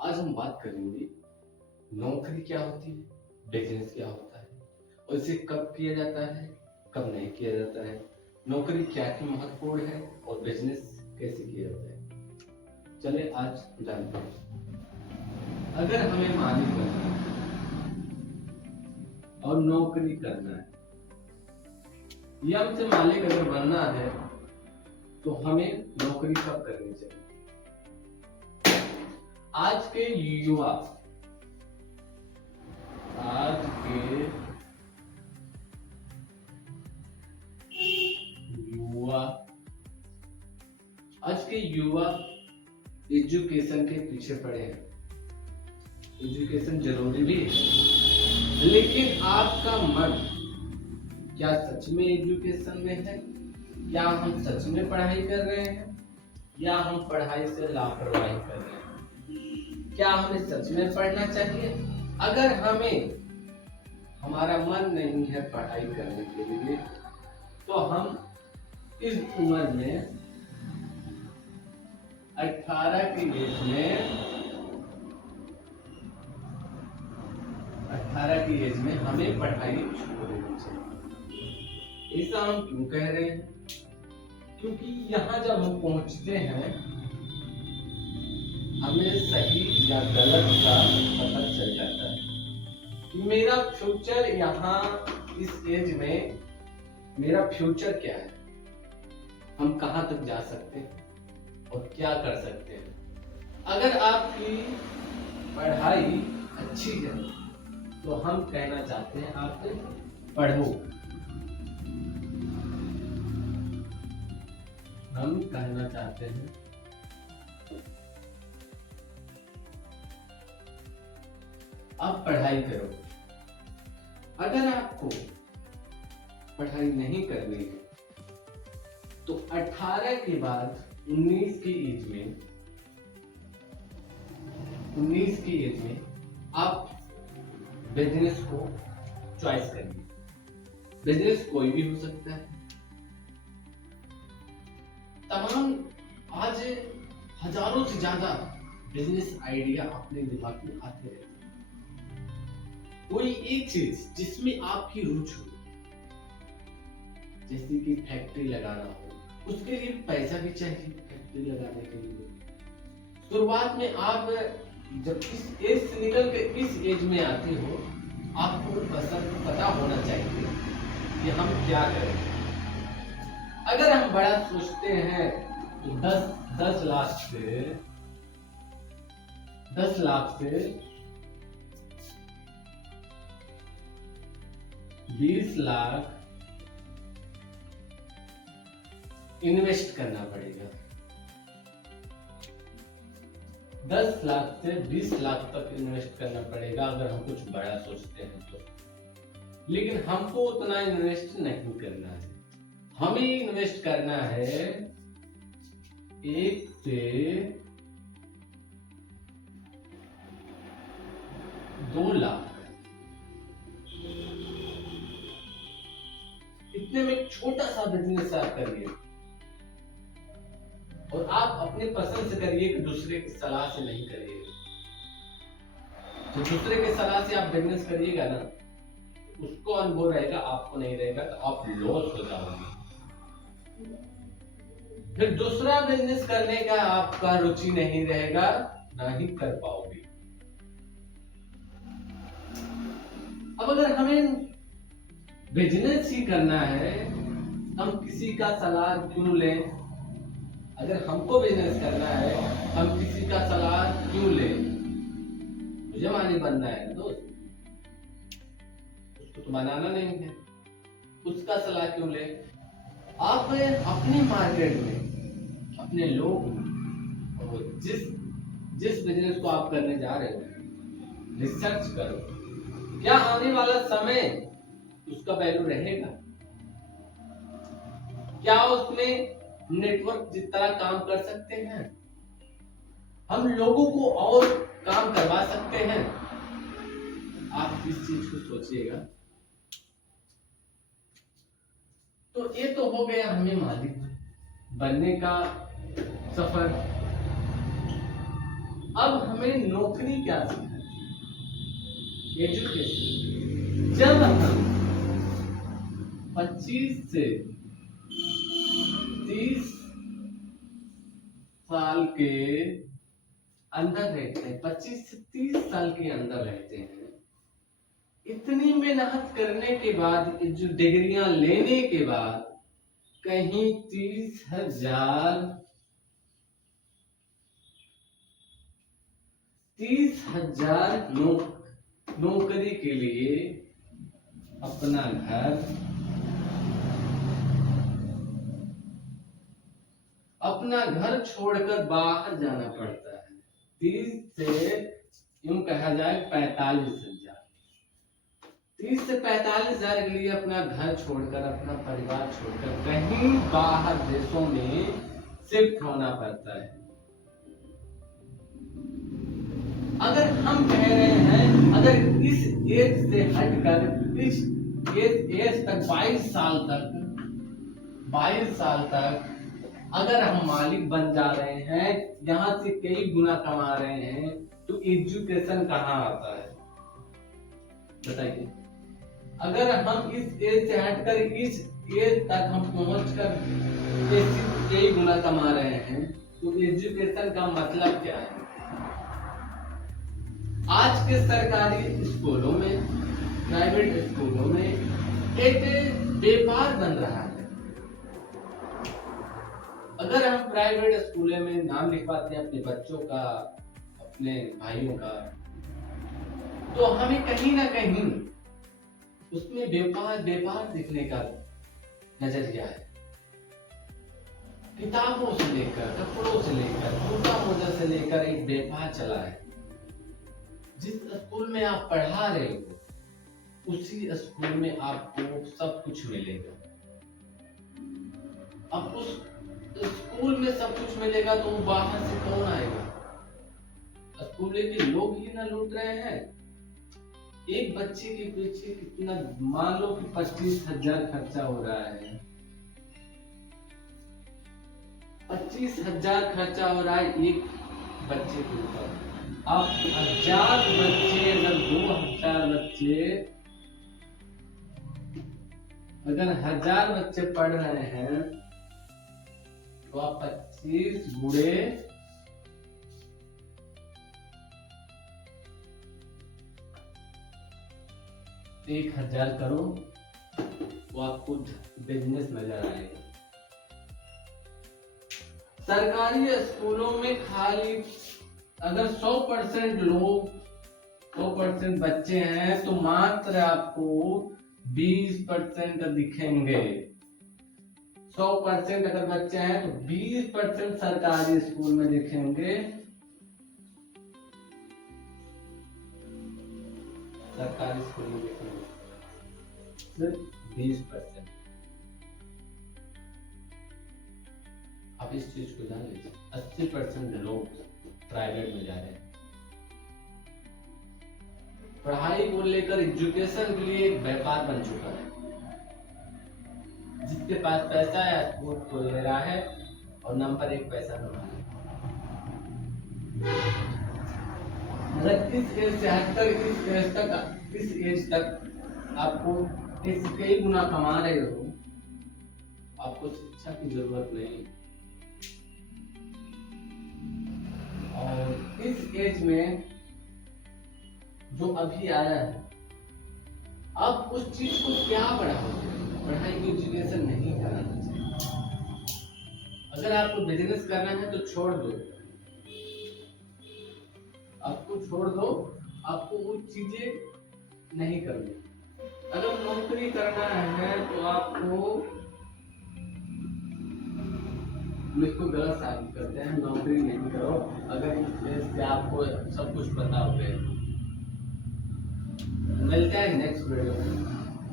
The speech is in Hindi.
आज हम बात करेंगे नौकरी क्या होती है, बिजनेस क्या होता है और इसे कब किया जाता है, कब नहीं किया जाता है, नौकरी क्या की महत्वपूर्ण है और बिजनेस कैसे किया जाता है। चले आज जानते हैं। अगर हमें मालिक बनना है और नौकरी करना है या हमसे मालिक अगर बनना है तो हमें नौकरी कब करनी चाहिए। आज के युवा आज के युवा एजुकेशन के पीछे पड़े हैं। एजुकेशन जरूरी भी है, लेकिन आपका मन क्या सच में एजुकेशन में है? क्या हम सच में पढ़ाई कर रहे हैं या हम पढ़ाई से लापरवाही कर रहे हैं? क्या हमें सच में पढ़ना चाहिए? अगर हमें हमारा मन नहीं है पढ़ाई करने के लिए तो हम इस उम्र में 18 की एज में हमें पढ़ाई छोड़ देनी चाहिए। ऐसा हम क्यों कह रहे हैं? क्योंकि यहाँ जब हम पहुंचते हैं हमें सही या गलत का पता चल जाता है कि मेरा फ्यूचर यहाँ इस एज में मेरा फ्यूचर क्या है, हम कहाँ तक जा सकते हैं और क्या कर सकते हैं। अगर आपकी पढ़ाई अच्छी है तो हम कहना चाहते हैं आप पढ़ो। हम कहना चाहते हैं आप पढ़ाई करो। अगर आपको पढ़ाई नहीं करनी है तो 18 के बाद 19 की एज में आप बिजनेस को चॉइस करिए। बिजनेस कोई भी हो सकता है। तमाम आज हजारों से ज्यादा बिजनेस आइडिया अपने दिमाग में आते रहते हैं। कोई एक चीज जिसमें आपकी रुचि हो, जैसे कि फैक्ट्री लगाना हो, उसके लिए पैसा भी चाहिए। फैक्ट्री लगाने के लिए शुरुआत में आप जब इस एज से निकल के इस एज में आते हो आपको पता होना चाहिए कि हम क्या करें। अगर हम बड़ा सोचते हैं तो 10 लाख से 20 लाख इन्वेस्ट करना पड़ेगा। 10 लाख से 20 लाख तक इन्वेस्ट करना पड़ेगा अगर हम कुछ बड़ा सोचते हैं तो। लेकिन हमको उतना इन्वेस्ट नहीं करना है। हमें इन्वेस्ट करना है 1 से 2 लाख। इतने में एक छोटा सा बिजनेस आप करिए और आप अपने पसंद से करिए कि दूसरे की सलाह से नहीं करिए। तो दूसरे के सलाह से आप बिजनेस करिएगा ना, उसको अनुभव रहेगा, आपको नहीं रहेगा, तो आप लॉस हो जाओगे। फिर दूसरा बिजनेस करने का आपका रुचि नहीं रहेगा, ना ही कर पाओगे। अब अगर हमें बिजनेस ही करना है हम किसी का सलाह क्यों लें? अगर हमको बिजनेस करना है हम किसी का सलाह क्यों लें? मुझे मालिक बनना है ना दोस्त, उसको तो बनाना नहीं है, उसका सलाह क्यों ले? आप अपने मार्केट में अपने लोग और जिस बिजनेस को आप करने जा रहे हो रिसर्च करो। क्या आने वाला समय उसका वैल्यू रहेगा? क्या उसमें नेटवर्क जितना काम कर सकते हैं? हम लोगों को और काम करवा सकते हैं? आप इस चीज को सोचिएगा। तो ये तो हो गया हमें मालिक बनने का सफर। अब हमें नौकरी क्या सिखाती है? एजुकेशन। जब हम 25 से 30 साल के अंदर रहते हैं, 25 से 30 साल के अंदर रहते हैं, इतनी मेहनत करने के बाद, जो डिग्रियां लेने के बाद कहीं 30,000 नौकरी के लिए अपना घर छोड़कर बाहर जाना पड़ता है। 30 से यूं कहा जाए 45,000, 30 से 45,000 के लिए अपना घर छोड़कर, अपना परिवार छोड़कर कहीं बाहर देशों में शिफ्ट होना पड़ता है। अगर हम कह रहे हैं, अगर इस एज से हटकर इस एज तक 22 साल तक अगर हम मालिक बन जा रहे हैं, यहाँ से कई गुना कमा रहे हैं, तो एजुकेशन कहाँ आता है? बताइए। अगर हम इस एज से हटकर इस एज तक हम पहुंचकर कई गुना कमा रहे हैं, तो एजुकेशन का मतलब क्या है? आज के सरकारी स्कूलों में, प्राइवेट स्कूलों में एक व्यापार बन रहा है। अगर हम प्राइवेट स्कूलों में नाम लिखवाते हैं अपने बच्चों का, अपने भाइयों का, तो हमें कहीं ना कहीं उसमें व्यापार दिखने का नजरिया है। किताबों से लेकर, कपड़ों से लेकर, जूता मोजा से लेकर एक व्यापार चला है। जिस स्कूल में आप पढ़ा रहे हो, उसी स्कूल में आपको सब कुछ मिलेगा। अब उस स्कूल में सब कुछ मिलेगा तो बाहर से कौन आएगा? स्कूल के लोग ही ना लूट रहे हैं। एक बच्चे के पीछे कितना, मान लो कि 25,000 खर्चा हो रहा है, 25,000 खर्चा हो रहा है एक बच्चे के ऊपर। अब 1000 बच्चे, अगर 2,000 बच्चे, अगर 1000 बच्चे पढ़ रहे हैं, तो आप 25 गुणे 1,000 करो, वो आपको बिजनेस नजर आएगा। सरकारी स्कूलों में खाली अगर 100% लोग, 100% बच्चे हैं, तो मात्र आपको 20% दिखेंगे। 100% अगर बच्चे हैं तो 20% सरकारी स्कूल में दिखेंगे। सरकारी स्कूल में दिखेंगे सिर्फ 20%। आप इस चीज को जान लीजिए, 80% लोग प्राइवेट में जा रहे हैं। पढ़ाई को लेकर, एजुकेशन के लिए एक व्यापार बन चुका है। जिसके पास पैसा है स्कूल खोल ले रहा है और नंबर 1 पैसा कमा रहा है। अगर इस एज से हटकर इस एज तक आपको इससे कई गुना कमा रहे हो, आपको शिक्षा की जरूरत नहीं। और इस एज में जो अभी आया है, अब उस चीज को क्या बढ़ाओगे? पढ़ाई की एजुकेशन नहीं कराना चाहिए। अगर आपको बिजनेस करना है तो छोड़ दो, आपको छोड़ दो, आपको वो चीजें नहीं करनी। अगर नौकरी करना है तो आपको, मुझको गलत साबित करते हैं, नौकरी नहीं करो अगर इससे आपको सब कुछ पता हो गया। मिलते हैं नेक्स्ट वीडियो में।